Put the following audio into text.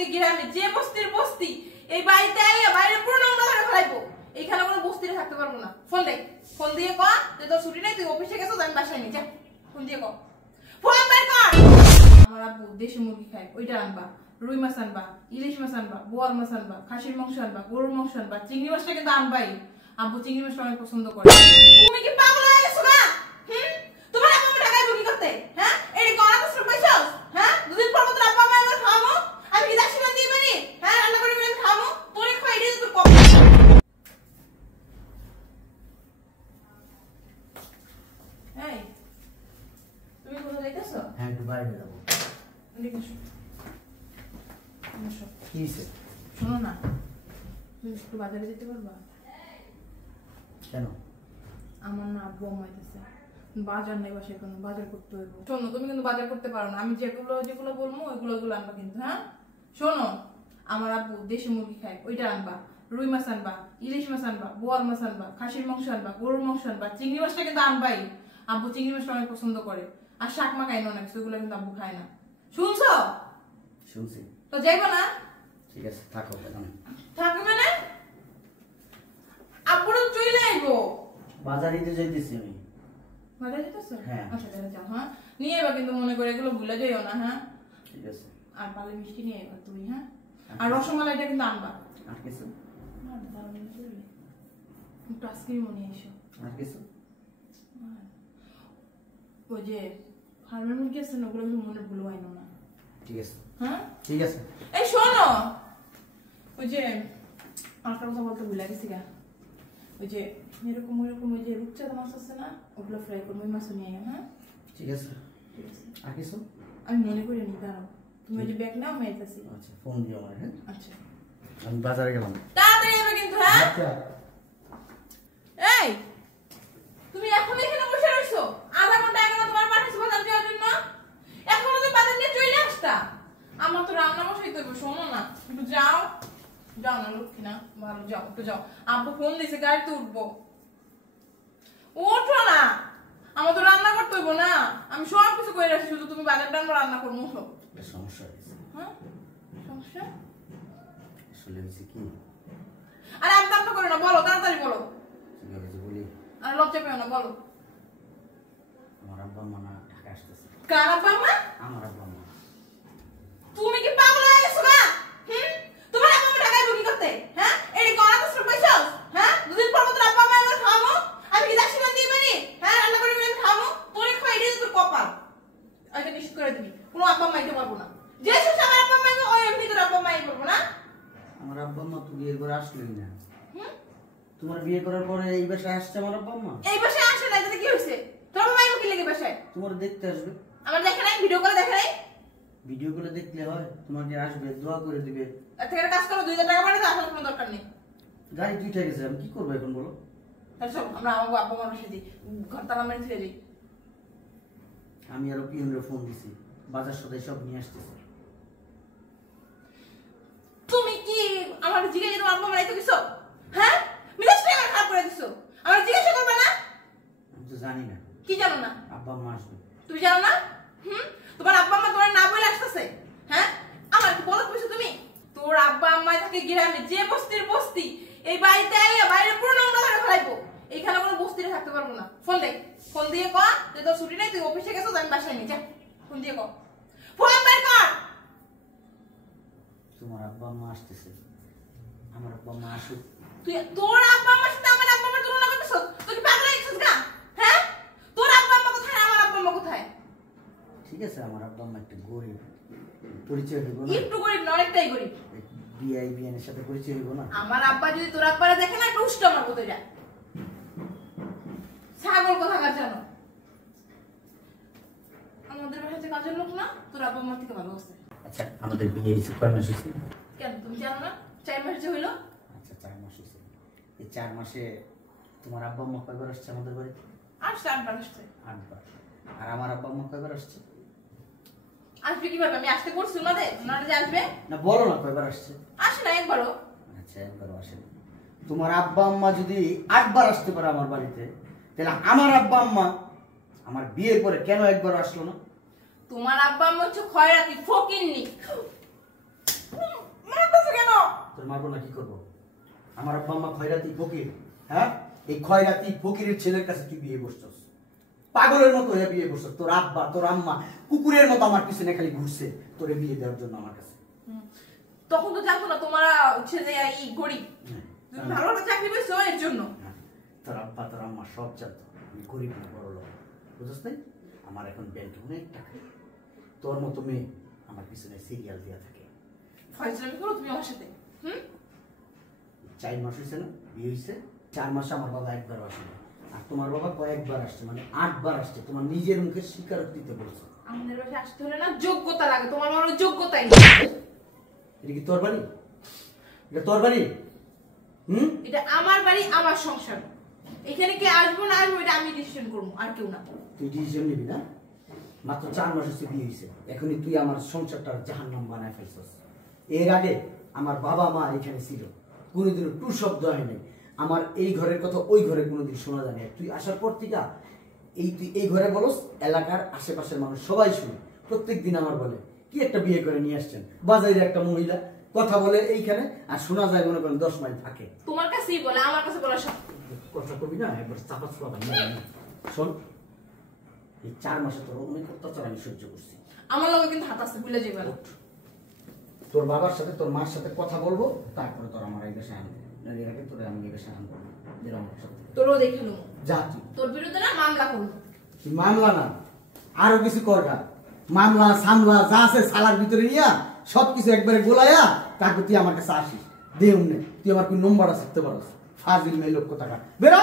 থাকে গ্রামে, যে বস্তির বস্তি এই বাড়িতে আইয়া বাইরে পুরো নোংরা করে ফেলাইবো। এইখানে কোনো বস্তিতে থাকতে পারবো না। ফোন দে, ফোন দিয়ে কর যে তোর ছুটি নাই, তুই অফিসে গেছিস, আমি বাসায় নেই, যা ফোন দিয়ে কর, ফোন বের কর। আমার আব্বু দেশি মুরগি খায়, ওইটা আনবা, রুই মাছ আনবা, ইলিশ মাছ আনবা, বোয়াল মাছ আনবা, খাসির মাংস আনবা, গরুর মাংস আনবা, চিংড়ি মাছটা কিন্তু আনবাই। আব্বু চিংড়ি মাছটা অনেক পছন্দ করে। তুমি কি পাগল হয়ে গেছো না? তোমার আব্বু ঢাকায় বুকি করতে, হ্যাঁ এডি কোন কষ্ট পাইছস? হ্যাঁ দুদিন পর তোর আব্বা মা আমার খাবো, আমি কি দাসি বান দিয়ে পারি? হ্যাঁ রান্না করে আমি খাবো, তোরে খাই এডি তোর কপ। এই তুমি কোথায় যাইতেছো? হ্যাঁ একটু বাইরে যাবো। কি হয়েছে? শোনো না, তুমি একটু বাজারে যেতে পারবা? কেন? আমার না আব্বু আমাইতেছে, বাজার নেই বাসায়, কোনো বাজার করতে হইব। শোনো তুমি কিন্তু বাজার করতে পারো না, আমি যেগুলো যেগুলো বলবো ওইগুলো আনবা কিন্তু। হ্যাঁ শোনো, আমার আব্বু দেশি মুরগি খায়, ওইটা আনবা, রুই মাছ আনবা, ইলিশ মাছ আনবা, বোয়াল মাছ আনবা, খাসির মাংস আনবা, গরুর মাংস আনবা, চিংড়ি মাছটা কিন্তু আনবাই। আব্বু চিংড়ি মাছটা অনেক পছন্দ করে। আর শাক মাখাই না অনেক, সেগুলো কিন্তু আব্বু খায় না। শুনছো? শুনছি। তো যাইবো না? ঠিক আছে থাকো। থাকবে না? আব্বুরও চলে আইবো। বাজারে যাইতেছি আমি। বাজারে যেতেছো? হ্যাঁ। আচ্ছা তাহলে যাও। হ্যাঁ নিয়ে এবার কিন্তু মনে করে এগুলো ভুলে যাইও না। হ্যাঁ ঠিক আছে। আর পালে মিষ্টি নিয়ে এবার তুমি। হ্যাঁ আর রসমালাইটা কিন্তু আনবা। আর কিছু? একটু আইসক্রিমও নিয়ে এসো। আর কিছু? ওই যে ফার্মের মুরগি আছে না, ওগুলো কিন্তু মনে ভুলো আইনো না। ঠিক আছে। হ্যাঁ ঠিক আছে। এই শোনো, ওই যে আরেকটা কথা বলতে ভুলে গেছি গা, ওই যে এরকম ওই যে রূপচাঁদা মাছ আছে না, ওগুলো ফ্রাই করবো, ওই মাছও নিয়ে। হ্যাঁ ঠিক আছে। আর কিছু? আমি মনে করি নি, দাঁড়াও তুমি ওই যে ব্যাগ নাও, আমি আইতাছি। আচ্ছা ফোন দিও আমার। হ্যাঁ আচ্ছা আমি বাজারে গেলাম। তাড়াতাড়ি হবে কিন্তু। হ্যাঁ আচ্ছা। এই তুমি এখন এখানে বসে রইছো, আধা ঘন্টা আগে তোমার পাঠাইছি বাজার যাওয়ার জন্য, এখনো তুমি বাজার নিয়ে চলে আসতা। আমার তো রান্না বসাইতে হবে। শোনো না, একটু যাও যাও না লক্ষ্মী না, ভালো যাও, একটু যাও। আব্বু ফোন দিয়েছে, গাড়িতে উঠবো। ওঠো না, আমার তো রান্না করতে হইব না, আমি সব কিছু করে রাখছি, শুধু তুমি বাজারটা আমরা রান্না করবো। উঠো। সমস্যা হয়েছে। হ্যাঁ সমস্যা আসলে হয়েছে কি? আরে আমতা করো না, বলো তাড়াতাড়ি বলো। ঠিক আছে বলি। আর লজ্জা পেও না, বলো। আমার আব্বা মা না ঢাকা আসতেছে। কার আব্বা মা? আমার আব্বা মা। তুমি কি পাগল হয়ে গেছো না? তোমার আব্বা মা ঢাকায় বুকি করতে, হ্যাঁ এডি কোন কষ্ট পাইছস? হ্যাঁ দুদিন পর তোর আব্বা মা আমার খাবো, আমি কি দাসি বান দিয়ে পারি? হ্যাঁ রান্না করে আমি খাবো, তোরে খাই এডি তোর কপাল। এটা নিশ্চিত করে দিবি, কোনো আব্বা মাইতে পারবো না। যে শেষ আমার আব্বা মাইকে ওই এমনি তোর আব্বা মাই বলবো না। আমার আব্বা মা তো বিয়ে করে আসলোই না। তোমার বিয়ে করার পরে এই বাসায় আসছে আমার আব্বা মা? এই বাসায় আসে না, তাতে কি হইছে? তোর আব্বা মাইকে কি লাগে বাসায়? তোমার দেখতে আসবে। আমার দেখে নাই, ভিডিও করে দেখে নাই। ভিডিও করে দেখলে হয়? তোমাকে আসবে, দোয়া করে দিবে। এর থেকে কাজ করো, 2000 টাকা পাঠাতে আসার কোনো দরকার নেই। গাড়ি দুইটা গেছে, আমি কি করবো এখন বলো? তাহলে চলো আমরা আমার আব্বা মার বসে দিই, ঘর তালা মেরে ছেড়ে দিই। আমি আরো পিয়নরে ফোন দিছি, বাজার সদাই সব নিয়ে আসতেছে। তুমি কি আমার জিজ্ঞাসা তোমার আব্বা মারাইতে দিছো? হ্যাঁ মিজাজটা আমার খারাপ করে দিছো, আমার জিজ্ঞাসা করবে না? আমি তো জানি না। কি জানো না? আব্বা মা আসবে। তুমি জানো না? তোমার আব্বা আম্মা তোমার না বলে আসতেছে। হ্যাঁ আমার কি বলত কইছো তুমি? তোর আব্বা আম্মা থাকে গ্রামে, যে বস্তির বস্তি এই বাড়িতে আইয়া বাইরে পুরো নোংরা করে ফেলাইবো। এইখানে কোনো বস্তিতে থাকতে পারবো না। ফোন দে, ফোন দিয়ে কর যে তোর ছুটি নাই, তুই অফিসে গেছিস, আমি বাসায় নেই, যা ফোন দিয়ে কর, ফোন বের কর। তোমার আব্বা মা আসতেছে। আমার আব্বা মা আসুক। তুই তোর আব্বা আম্মার সাথে আমার আব্বা আম্মার তুলনা করতেছ? তুই কি পাগল হয়ে গেছিস গা? হ্যাঁ তোর আব্বা আম্মা কোথায়, আমার আব্বা আম্মা কোথায়? ঠিক আছে, আমার আব্বা মা একটু গরিব, পরিচয় হইব না? একটু গরিব না, অনেকটাই গরিব। বিআইবিএন এর সাথে পরিচয় হইব না? আমার আব্বা যদি তোর আব্বারে দেখে না, একটু উষ্ট আমার কোথায় যায়, ছাগল কোথাকার জানো। আমাদের বাসায় যে কাজের লোক না, তোর আব্বা আমার থেকে ভালো আছে। আচ্ছা আমাদের বিয়ে হয়েছে কয় মাস হয়েছে? কেন তুমি জানো না? 4 মাস যে হইলো। আচ্ছা 4 মাস হয়েছে। এই 4 মাসে তোমার আব্বা মা কয়বার আসছে আমাদের বাড়িতে? আসছে 8 বার আসছে। 8 বার। আর আমার আব্বা মা কয়বার আসছে? আসবে কিভাবে? আমি আসতে বলছি ওনাদের, ওনারা যে আসবে। না বলো না কয়বার আসছে? আসে না একবারও। আচ্ছা একবারও আসে না। তোমার আব্বা আম্মা যদি 8 বার আসতে পারে আমার বাড়িতে, তাহলে আমার আব্বা আম্মা আমার বিয়ের পরে কেন একবারও আসলো না? তোমার আব্বা আম্মা হচ্ছে খয়রাতি ফকিন্নি। করবো? আমার আব্বা আম্মা খয়রাতি ফকির, হ্যাঁ? এই খয়রাতি ফকিরের ছেলের কাছে তুই বিয়ে বসছস, পাগলের মতো হয়ে বিয়ে বসছস। তোর আব্বা তোর আম্মা কুকুরের মতো আমার পিছনে খালি ঘুরছে তোরে বিয়ে দেওয়ার জন্য আমার কাছে। তখন তো জানতো না তোমরা হচ্ছে যে এই গরিব, তুমি ভালো একটা চাকরি পেয়েছো এর জন্য। তোর আব্বা তোর আম্মা সব জানতো আমি গরিব না বড় লোক, বুঝছ নাই? আমার এখন ব্যাংকে অনেক টাকা, তোর মতো মেয়ে আমার পিছনে সিরিয়াল দেওয়া থাকে। ফয়জলামি করো তুমি আমার সাথে। 4 মাস হয়েছে না বিয়ে হয়েছে, 4 মাসে আমার বাবা একবার আসে না, আর তোমার বাবা কয়েকবার আসছে, মানে 8 বার আসছে। তোমার নিজের মুখে স্বীকার দিতে বলছো। আমাদের বাসায় আসতে হলে না যোগ্যতা লাগে, তোমার বড় যোগ্যতাই। এটা কি তোর বাড়ি? এটা তোর বাড়ি? এটা আমার বাড়ি, আমার সংসার। এখানে কে আসবো না আসবো এটা আমি ডিসিশন করবো, আর কেউ না। তুই ডিসিশন নিবি না? মাত্র 4 মাস হচ্ছে বিয়ে হয়েছে, এখনই তুই আমার সংসারটার জাহান্নাম বানায় ফেলছস। এর আগে আমার বাবা মা এখানে ছিল, কোনোদিনও টু শব্দ হয়নি। আমার এই ঘরের কথা ওই ঘরে কোনোদিন শোনা যায় না। তুই আসার পর থেকে তুই এই ঘরে বলস, এলাকার আশেপাশের মানুষ সবাই শুনে। প্রত্যেক দিন আমার বলে কি একটা বিয়ে করে নিয়ে আসছেন, বাজারের একটা মহিলা কথা বলে এইখানে, আর শোনা যায় মনে করেন 10 মাইল থাকে। তোমার কাছেই বলে, আমার কাছে বলার সাথে কথা কবি না, একবার চাপা চাপা। শোন, এই 4 মাসে তোর অনেক অত্যাচার আমি সহ্য করছি। আমার লগে কিন্তু হাত আছে, ভুলে যাবে না। তোর বাবার সাথে তোর মার সাথে কথা বলবো, তারপরে তোর আমার এই দেশে আনবো। এর আগে তোর আমি এই দেশে আনবো না। তোরও দেখে নেবো, যা তুই। তোর বিরুদ্ধে না মামলা করবো। তুই মামলা না, আরো কিছু কর না। মামলা সামলা যা আছে সালার ভিতরে নিয়া সবকিছু একবারে গোলাইয়া তারপর তুই আমার কাছে আসিস। দে উমনে তুই আমার কোন নম্বর আছে থাকতে পারস। ফাজিল মেয়ে লোক টাকা বেরা।